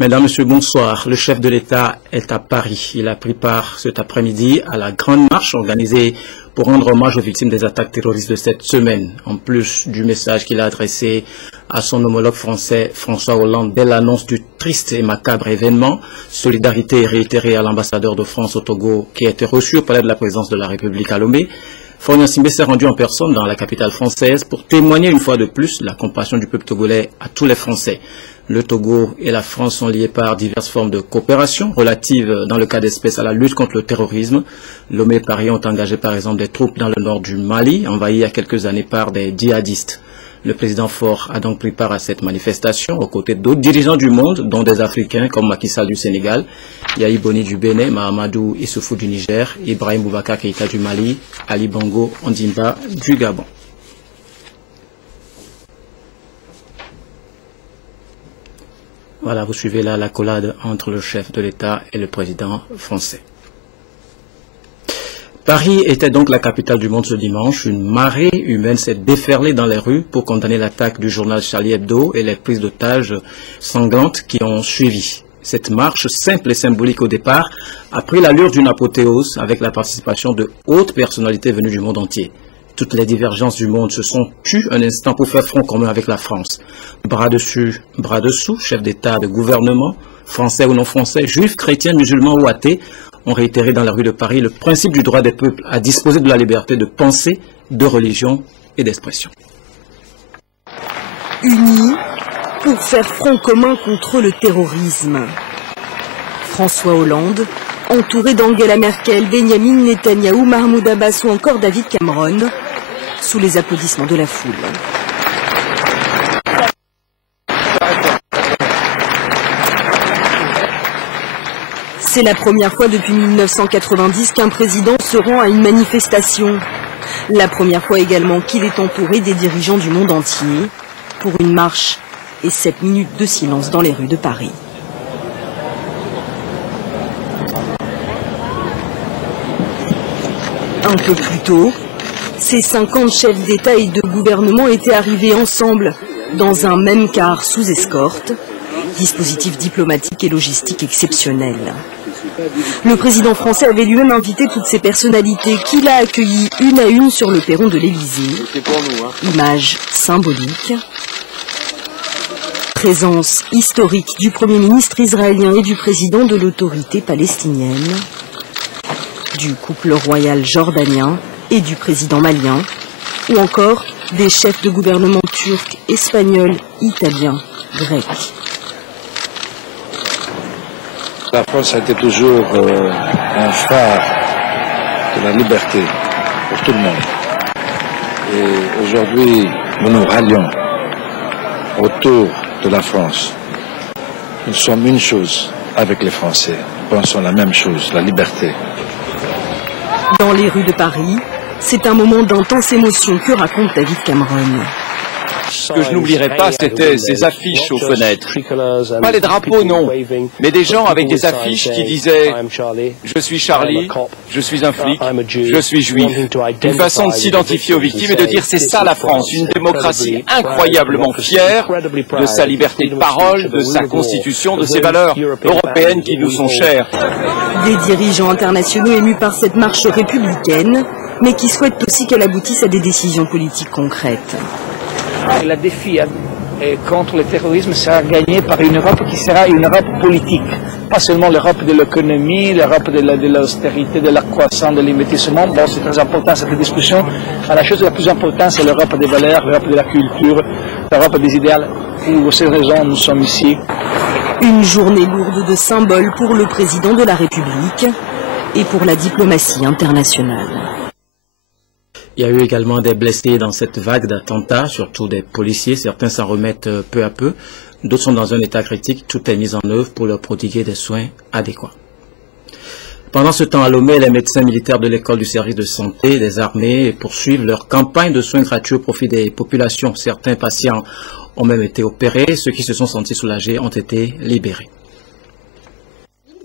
Mesdames, Messieurs, bonsoir. Le chef de l'État est à Paris. Il a pris part cet après-midi à la grande marche organisée pour rendre hommage aux victimes des attaques terroristes de cette semaine. En plus du message qu'il a adressé à son homologue français François Hollande dès l'annonce du triste et macabre événement, solidarité est réitérée à l'ambassadeur de France au Togo qui a été reçu au palais de la présidence de la République à Lomé. Faure Gnassingbé s'est rendu en personne dans la capitale française pour témoigner une fois de plus la compassion du peuple togolais à tous les Français. Le Togo et la France sont liés par diverses formes de coopération relatives, dans le cas d'espèce, à la lutte contre le terrorisme. Lomé et Paris ont engagé par exemple des troupes dans le nord du Mali, envahi il y a quelques années par des djihadistes. Le président Faure a donc pris part à cette manifestation aux côtés d'autres dirigeants du monde, dont des Africains comme Macky Sall du Sénégal, Yahi Boni du Bénin, Mahamadou Issoufou du Niger, Ibrahim Boubacar Keïta du Mali, Ali Bongo Ondimba du Gabon. Voilà, vous suivez là l'accolade entre le chef de l'État et le président français. Paris était donc la capitale du monde ce dimanche. Une marée humaine s'est déferlée dans les rues pour condamner l'attaque du journal Charlie Hebdo et les prises d'otages sanglantes qui ont suivi. Cette marche, simple et symbolique au départ, a pris l'allure d'une apothéose avec la participation de hautes personnalités venues du monde entier. Toutes les divergences du monde se sont tues un instant pour faire front commun avec la France. Bras dessus, bras dessous, chefs d'État, de gouvernement, français ou non français, juifs, chrétiens, musulmans ou athées, ont réitéré dans la rue de Paris le principe du droit des peuples à disposer de la liberté de pensée, de religion et d'expression. Unis pour faire front commun contre le terrorisme. François Hollande, entouré d'Angela Merkel, Benjamin Netanyahou, Mahmoud Abbas ou encore David Cameron, sous les applaudissements de la foule. C'est la première fois depuis 1990 qu'un président se rend à une manifestation. La première fois également qu'il est entouré des dirigeants du monde entier pour une marche et 7 minutes de silence dans les rues de Paris. Un peu plus tôt, ces 50 chefs d'État et de gouvernement étaient arrivés ensemble dans un même car sous escorte, dispositif diplomatique et logistique exceptionnel. Le président français avait lui-même invité toutes ces personnalités qu'il a accueillies une à une sur le perron de l'Élysée. Image symbolique. Présence historique du Premier ministre israélien et du président de l'autorité palestinienne, du couple royal jordanien et du président malien, ou encore des chefs de gouvernement turcs, espagnols, italiens, grecs. La France a été toujours un phare de la liberté pour tout le monde. Et aujourd'hui, nous nous rallions autour de la France. Nous sommes une chose avec les Français. Nous pensons la même chose, la liberté. Dans les rues de Paris, c'est un moment d'intense émotion que raconte David Cameron. Ce que je n'oublierai pas, c'était ces affiches aux fenêtres. Pas les drapeaux, non, mais des gens avec des affiches qui disaient « Je suis Charlie, je suis un flic, je suis juif ». Une façon de s'identifier aux victimes et de dire « C'est ça la France, une démocratie incroyablement fière de sa liberté de parole, de sa constitution, de ses valeurs européennes qui nous sont chères ». Des dirigeants internationaux émus par cette marche républicaine, mais qui souhaitent aussi qu'elle aboutisse à des décisions politiques concrètes. Le défi contre le terrorisme sera gagné par une Europe qui sera une Europe politique. Pas seulement l'Europe de l'économie, l'Europe de l'austérité, de la croissance, de l'investissement. Bon, c'est très important cette discussion. Mais la chose la plus importante, c'est l'Europe des valeurs, l'Europe de la culture, l'Europe des idéaux. Pour ces raisons, nous sommes ici. Une journée lourde de symboles pour le président de la République et pour la diplomatie internationale. Il y a eu également des blessés dans cette vague d'attentats, surtout des policiers. Certains s'en remettent peu à peu. D'autres sont dans un état critique. Tout est mis en œuvre pour leur prodiguer des soins adéquats. Pendant ce temps à Lomé, les médecins militaires de l'école du service de santé des armées poursuivent leur campagne de soins gratuits au profit des populations. Certains patients ont même été opérés. Ceux qui se sont sentis soulagés ont été libérés.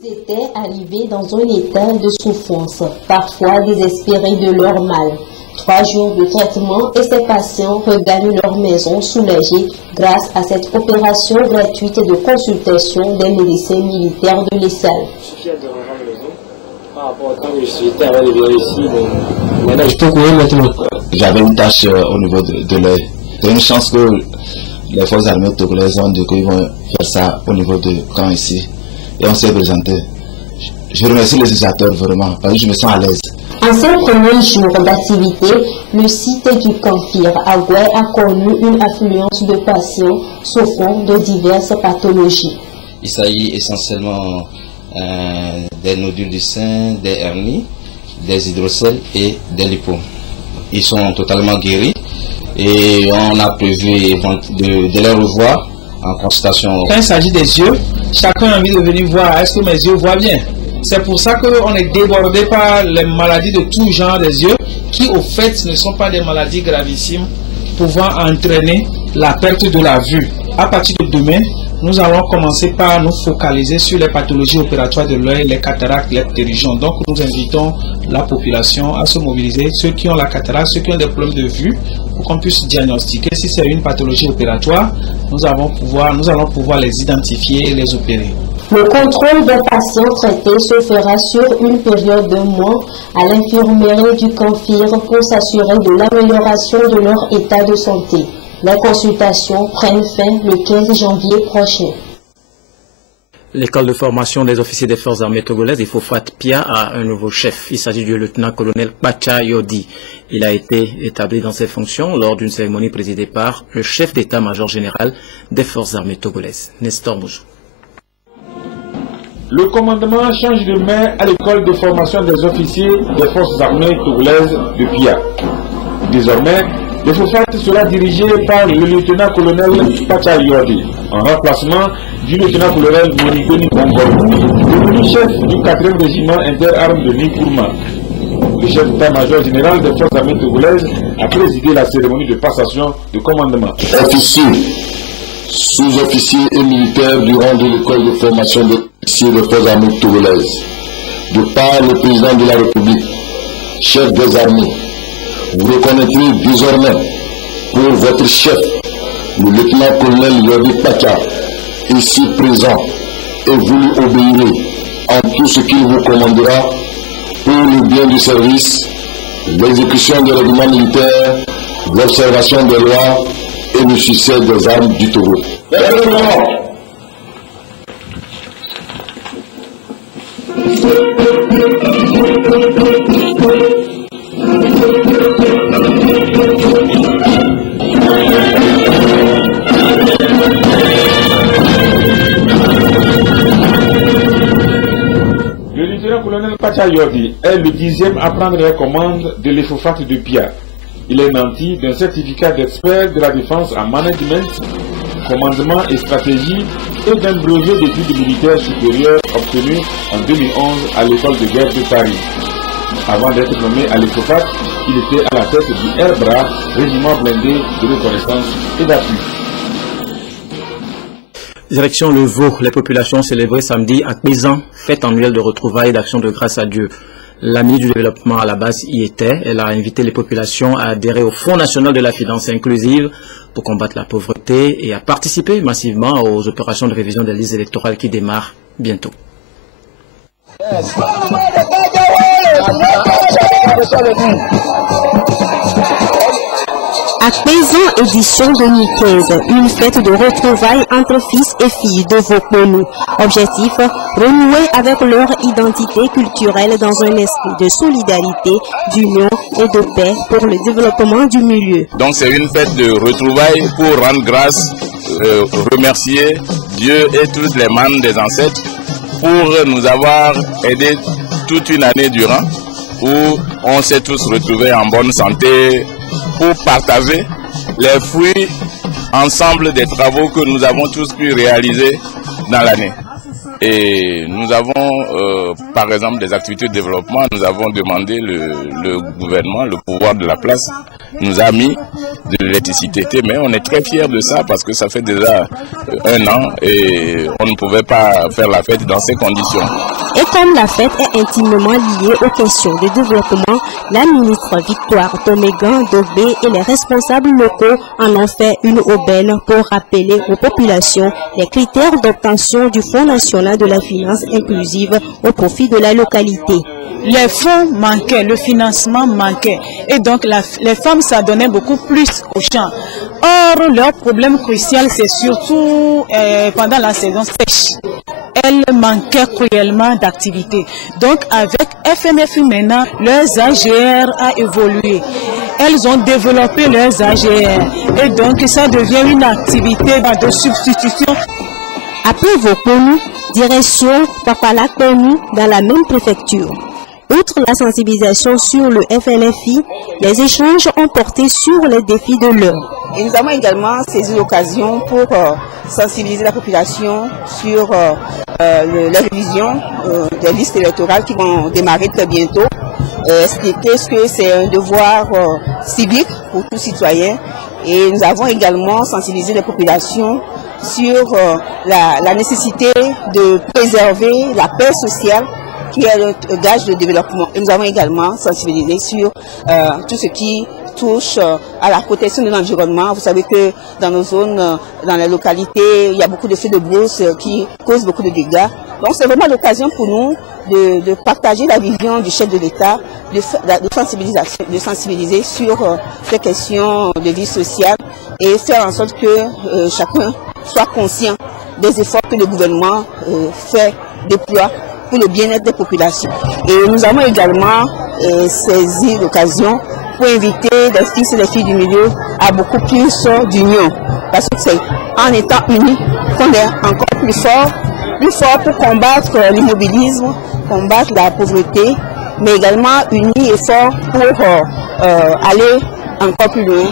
Ils étaient arrivés dans un état de souffrance, parfois désespérés de leur mal. 3 jours de traitement et ces patients regagnent leur maison soulagés grâce à cette opération gratuite de consultation des médecins militaires de l'ESAL. J'avais une tâche au niveau de l'œil. C'est une chance que les forces armées togolaises ont dit qu'ils vont faire ça au niveau de camp ici. Et on s'est présenté. Je remercie les utilisateurs vraiment, parce que je me sens à l'aise. En ses premiers jours d'activité, le site du Camphire à Goué a connu une affluence de patients souffrant de diverses pathologies. Il s'agit essentiellement des nodules du sein, des hernies, des hydrocèles et des lipomes. Ils sont totalement guéris et on a prévu de les revoir en consultation. Quand il s'agit des yeux, chacun a envie de venir voir est-ce que mes yeux voient bien. C'est pour ça qu'on est débordé par les maladies de tout genre des yeux qui au fait ne sont pas des maladies gravissimes pouvant entraîner la perte de la vue. À partir de demain, nous allons commencer par nous focaliser sur les pathologies opératoires de l'œil, les cataractes, les ptérygions. Donc nous invitons la population à se mobiliser, ceux qui ont la cataracte, ceux qui ont des problèmes de vue, pour qu'on puisse diagnostiquer si c'est une pathologie opératoire. Nous allons pouvoir les identifier et les opérer. Le contrôle des patients traités se fera sur une période de mois à l'infirmerie du Camphire pour s'assurer de l'amélioration de leur état de santé. Les consultations prennent fin le 15 janvier prochain. L'école de formation des officiers des forces armées togolaises, Ifofat Pia, a un nouveau chef. Il s'agit du lieutenant-colonel Pacha Yodi. Il a été établi dans ses fonctions lors d'une cérémonie présidée par le chef d'état-major général des forces armées togolaises, Nestor Mouzou. Le commandement change de main à l'école de formation des officiers des forces armées togolaises de Pia. Désormais, l'Ifofat sera dirigé par le lieutenant-colonel Pacha Yodi, en remplacement du lieutenant-colonel Monigoni Bongor, devenu chef du 4e régiment interarmes de Nikourma. Le chef d'état-major général des forces armées togolaises a présidé la cérémonie de passation de commandement. Officiers, sous-officiers et militaires du rang de l'école de formation des officiers des forces armées togolaises, de par le président de la République, chef des armées, vous reconnaîtrez désormais pour votre chef, le lieutenant-colonel Yodi Pacha, ici présent, et vous lui obéirez en tout ce qu'il vous commandera pour le bien du service, l'exécution des règlements militaires, l'observation des lois et le succès des armes du Togo. Le lieutenant-colonel Pacha Yodi est le 10e à prendre les commandes de l'Ifofat de Pia. Il est nanti d'un certificat d'expert de la défense en management, commandement et stratégie et d'un brevet d'études militaires supérieures obtenu en 2011 à l'école de guerre de Paris. Avant d'être nommé à l'Ifofat, il était à la tête du Airbra, régiment blindé de reconnaissance et d'appui. Direction le Vaud, les populations célébraient samedi à Pézan, fête annuelle de retrouvailles et d'action de grâce à Dieu. La ministre du Développement à la base y était. Elle a invité les populations à adhérer au Fonds national de la finance inclusive pour combattre la pauvreté et à participer massivement aux opérations de révision des listes électorales qui démarrent bientôt. À Pézan, édition 2015, une fête de retrouvailles entre fils et filles de Vokonu. Objectif, renouer avec leur identité culturelle dans un esprit de solidarité, d'union et de paix pour le développement du milieu. Donc c'est une fête de retrouvailles pour rendre grâce, remercier Dieu et toutes les manes des ancêtres pour nous avoir aidés toute une année durant, où on s'est tous retrouvés en bonne santé, pour partager les fruits ensemble des travaux que nous avons tous pu réaliser dans l'année. Et nous avons, par exemple, des activités de développement. Nous avons demandé, le gouvernement, le pouvoir de la place, nous a mis de l'électricité. Mais on est très fiers de ça parce que ça fait déjà 1 an et on ne pouvait pas faire la fête dans ces conditions. Et comme la fête est intimement liée aux questions de développement, la ministre Victoire Tomégan-Dobé et les responsables locaux en ont fait une aubaine pour rappeler aux populations les critères d'obtention du Fonds national de la finance inclusive au profit de la localité. Les fonds manquaient, le financement manquait et donc les femmes s'adonnaient beaucoup plus au champ. Or, leur problème crucial, c'est surtout pendant la saison sèche. Elles manquaient cruellement d'activité. Donc, avec FNFI maintenant, leurs AGR a évolué. Elles ont développé leurs AGR et donc ça devient une activité de substitution. Après Voponu, direction Papalakonu dans la même préfecture. Outre la sensibilisation sur le FNFI, les échanges ont porté sur les défis de l'heure. Et nous avons également saisi l'occasion pour sensibiliser la population sur la révision des listes électorales qui vont démarrer très bientôt. Expliquer ce que c'est un devoir civique pour tout citoyen. Et nous avons également sensibilisé les populations sur la nécessité de préserver la paix sociale qui est le gage de développement. Et nous avons également sensibilisé sur tout ce qui touche à la protection de l'environnement. Vous savez que dans nos zones, dans les localités, il y a beaucoup de feux de brousse qui causent beaucoup de dégâts. Donc c'est vraiment l'occasion pour nous de partager la vision du chef de l'État, de sensibiliser sur ces questions de vie sociale et faire en sorte que chacun soit conscient des efforts que le gouvernement déploie pour le bien-être des populations. Et nous avons également saisi l'occasion pour inviter les fils et les filles du milieu à beaucoup plus d'union. Parce que c'est en étant unis qu'on est encore plus fort pour combattre l'immobilisme, combattre la pauvreté, mais également unis et forts pour aller encore plus loin